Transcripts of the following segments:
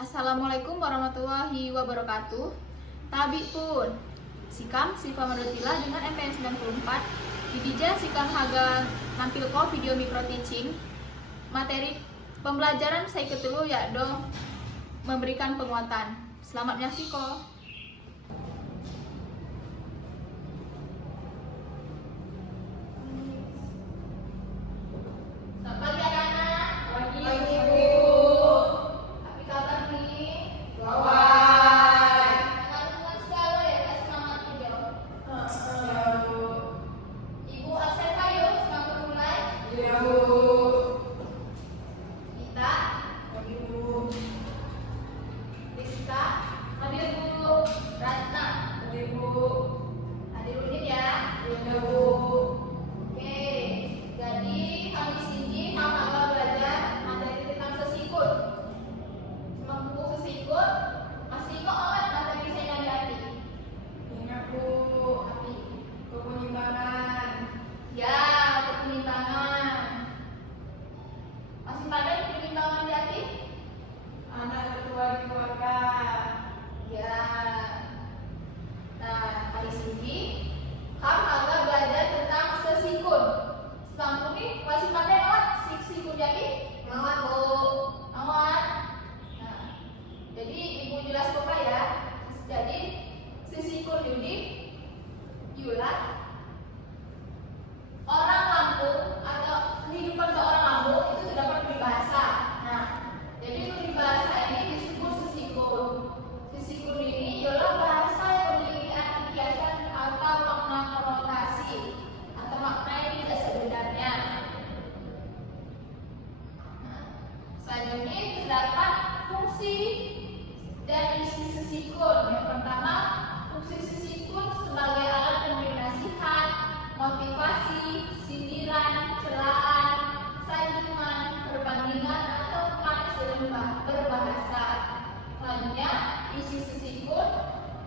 Assalamualaikum warahmatullahi wabarakatuh. Tabi pun Sikam Siva Madotila dengan MPN 94 Didija Sikam Haga nampilko video micro teaching. Materi pembelajaran saya ketelu yakdo memberikan penguatan. Selamat menyaksikan. Orang Lampung atau kehidupan seorang Lampung itu terdapat peribahasa. Nah, jadi peribahasa ini disebut sesikun. Sesikun ini ialah bahasa yang memiliki arti kiasan atau makna konotasi atau makna yang tidak sebenarnya. Nah, selanjutnya terdapat fungsi dan isi sesikun. Yang pertama, fungsi sesikun sebagai alat pemberi nasihat, motivasi, sindiran, celaan, sanjungan, perbandingan, atau manis dalam berbahasa. Selanjutnya, isi sesikun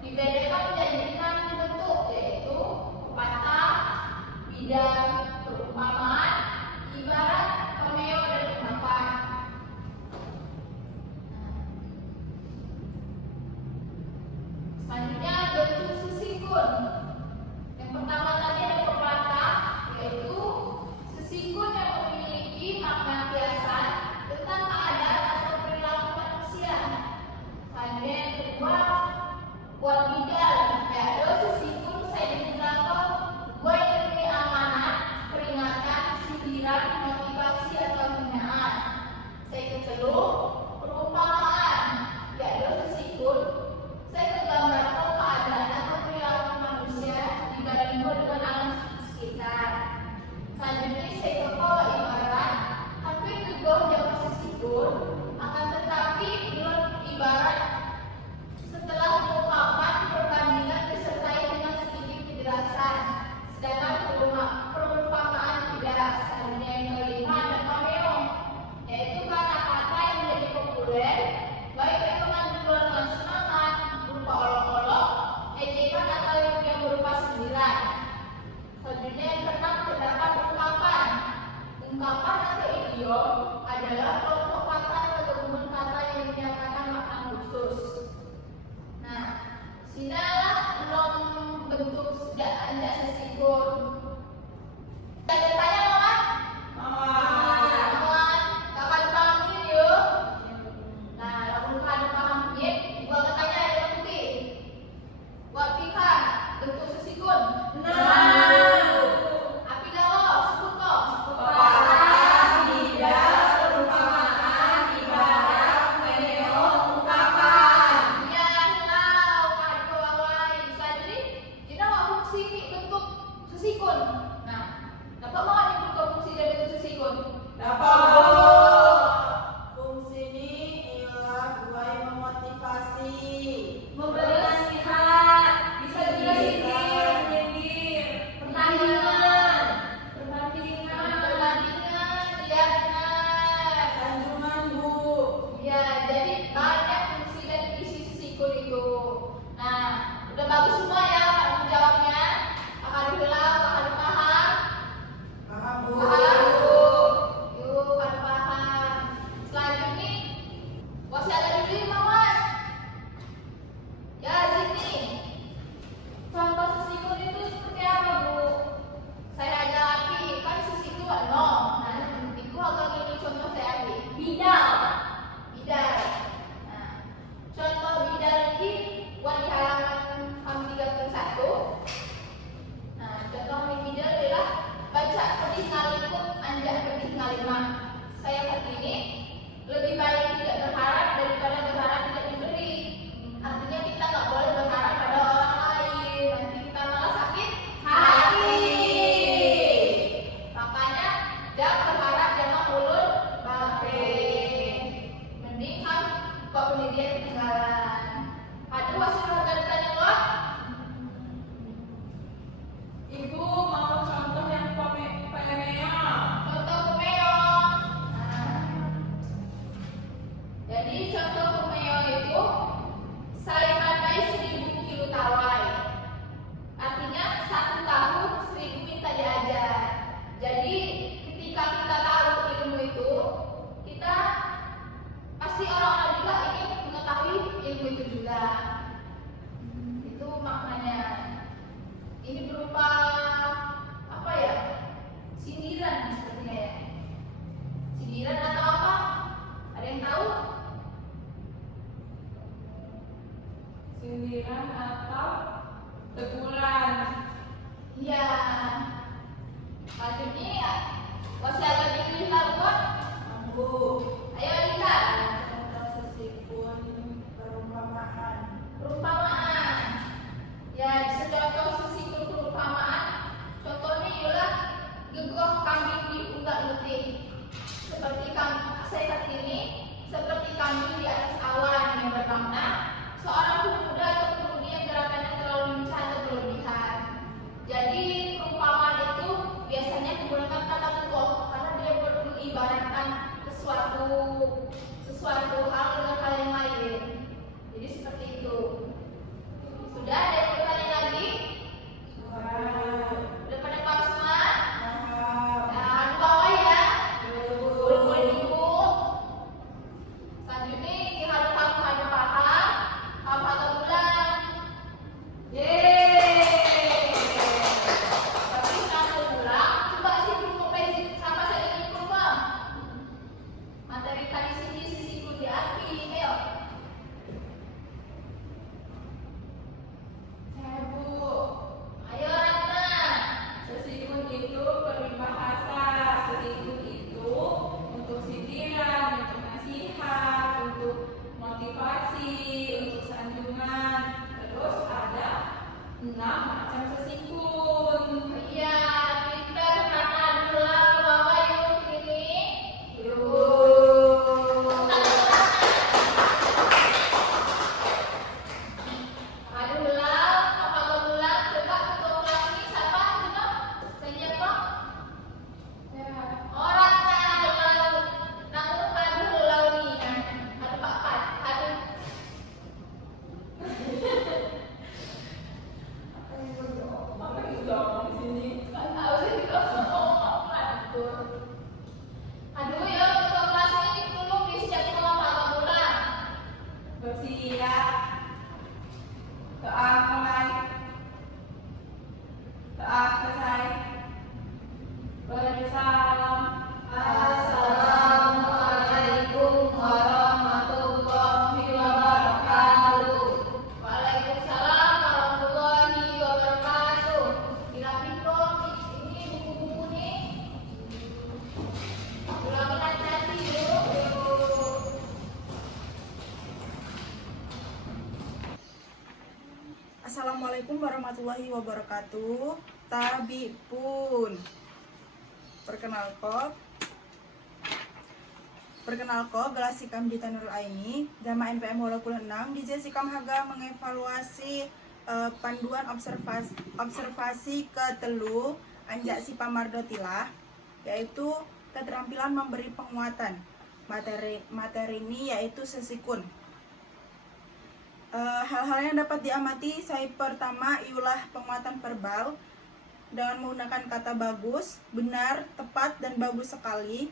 dibedakan menjadi 6 bentuk, yaitu pepatah, bidang, perumpamaan, ibarat, pameo, dan ungkapan. Selanjutnya, bentuk sesikun. Yang pertama tadi ada pepatah, yaitu sesikun yang memiliki makna kiasan tentang keadaan atau perilaku manusia. Selanjutnya yang kedua, buat bidal, yaitu sesikun saya diberitahu gue demi amanat, peringatan, sindiran, motivasi atau hinaan. Saya ketelu, perumpamaan, yaitu sesikun saya menggambarkan keadaan atau perilaku manusia dibandingkan dengan alam sekitar. Selanjutnya saya kebawa ibarat, hampir juga jauh sesikun, akan tetapi ibarat setelah pengungkapan perbandingan disertai dengan sedikit kejelasan, sedangkan perumpamaan tidak. Selanjutnya yang kelima ada pameo, yaitu kata-kata yang menjadi populer, baik yang mengandung dengan semangat berupa olok-olok, ejekan atau yang berupa sindiran. Selanjutnya yang keenam terdapat ungkapan. Ungkapan atau idiom adalah kelompok kata atau gabungan kata yang menyatakan makna khusus. Nah, sinilah 6 bentuk anda sesikun. Ada tanya Mamat? Mamat, kakak paham ini yuk. Nah, lalu kakak paham ini, gua tanya ada bukti. Buat pihak bentuk sesikun. Api galau, sebut kok. Pepatah, bidal, perumpamaan, ibarat, pameo, ungkapan. Iya, tahu kan kawai. Selanjutnya, kita mau fungsi bentuk sesikun. Nah, dapat mau nyebut fungsi dari bentuk sesikun? Dapat Bu. Fungsi ini ialah buat memotivasi, Memberi nasihat, bisa juga sindir, pertandingan, iya benar. sanjungan Bu. Iya, jadi banyak fungsi dan isi sesikun itu. Nah, udah bagus semua ya menjawabnya. Akan diulang, akan dipaham. Paham Bu. Paham, Bu. Yuk, akan paham. Selanjutnya, masih ada dulu Mama. dia ketinggalan. Aduh, hasil rekan-rekannya loh. Ibu mau contoh yang pemea. Contoh pemeo. Jadi contoh pemeo itu saling pandai 1000 kilo tawai. Artinya 1 tahun 1000 minta diajar. Jadi ketika kita tahu ilmu itu, kita pasti orang-orang juga ingin mengetahui ilmu itu juga. Itu maknanya. Ini berupa apa ya? Sindiran sepertinya ya. Sindiran atau apa? Ada yang tahu? Sindiran atau teguran. Iya. Lanjut nih ya. Masih agak dipilih lakukan. Bu, Ayo Dika. contoh sesikun perumpamaan. Perumpamaan. Ya, bisa contoh sesikul perumpamaan. Contohnya ialah gegoh kambing di unggak luting. Saya ini seperti kambing di atas awan, yang bermakna seorang pemuda atau pemudi yang gerakannya terlalu lincah atau berlebihan. Jadi perumpamaan itu biasanya menggunakan kata gegoh karena dia mengibaratkan sesuatu hal dengan hal yang lain. Jadi seperti itu. Sudah ada yang bertanya lagi? Udah pada paham semua? Nah, di bawah ya. Boleh ibu. Selanjutnya kita harus paham. Paham atau bulan? Yeay. Tapi kalau bulan, coba sih kompetensi sama saya ingin rumah. Materi tadi sisi di api. Ayo. Bu. Ayo Ratna. Sesikun itu peribahasa. Sesikun itu untuk sindiran, untuk nasihat, untuk motivasi, untuk sanjungan. Terus ada 6 macam sesikun. Iya, pintar karena adalah bawa yuk ini. Adulah, apa berulang? Coba ketua kelas ini siapa? Coba, tanya kok. Orang tahu, namun aduh nih, aduh papat, aduh. Apa yang sudah ngomong di sini? Nggak tahu sih juga ngomong aduh. Aduh ya, ketua kelas ini tolong disiapin sama Pak Bulan. Bersiap. Doa mulai. Doa selesai. Bersalam. Assalamualaikum warahmatullahi wabarakatuh. Waalaikumsalam warahmatullahi wabarakatuh. Dilapin dong ini buku-buku nih. Ulangin hati-hati yuk. Assalamualaikum warahmatullahi wabarakatuh. Tabi pun. Perkenalko gelas sikam di Tanurul Aini, Jama NPM 26 di Sikam Haga mengevaluasi panduan observasi ke telu anjak si pamardotilah, yaitu keterampilan memberi penguatan. Materi ini yaitu sesikun. Hal-hal yang dapat diamati saya pertama ialah penguatan verbal dengan menggunakan kata bagus, benar, tepat, dan bagus sekali.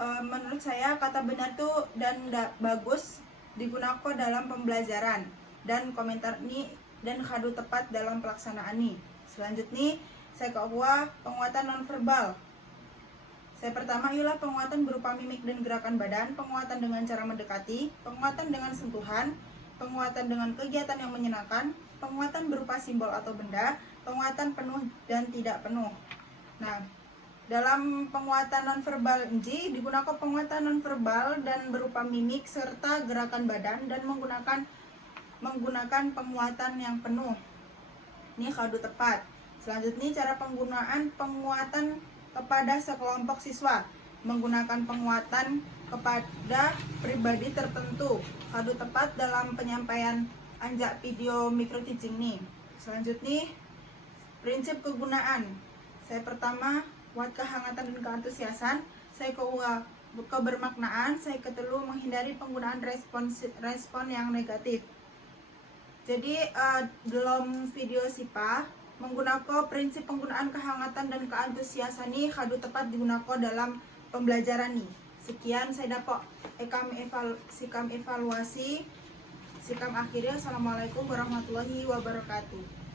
Menurut saya kata benar tuh dan bagus digunakan dalam pembelajaran dan komentar ini dan kado tepat dalam pelaksanaan ini. Selanjutnya saya keuah penguatan nonverbal. Saya pertama ialah penguatan berupa mimik dan gerakan badan, penguatan dengan cara mendekati, penguatan dengan sentuhan, penguatan dengan kegiatan yang menyenangkan, penguatan berupa simbol atau benda, penguatan penuh dan tidak penuh. Nah, dalam penguatan nonverbal ini digunakan penguatan nonverbal dan berupa mimik serta gerakan badan dan menggunakan penguatan yang penuh. Ini kado tepat. Selanjutnya cara penggunaan penguatan kepada sekelompok siswa menggunakan penguatan kepada pribadi tertentu. Kadu tepat dalam penyampaian anjak video micro teaching nih. Selanjutnya, prinsip kegunaan. Saya pertama, buat kehangatan dan keantusiasan. Saya kebermaknaan. Saya ketelu, menghindari penggunaan respon yang negatif. Jadi dalam video SIPA menggunakan prinsip penggunaan kehangatan dan keantusiasan ini kadu tepat digunakan dalam pembelajaran nih. Sekian saya dapat sikam evaluasi sikam akhirnya. Assalamualaikum warahmatullahi wabarakatuh.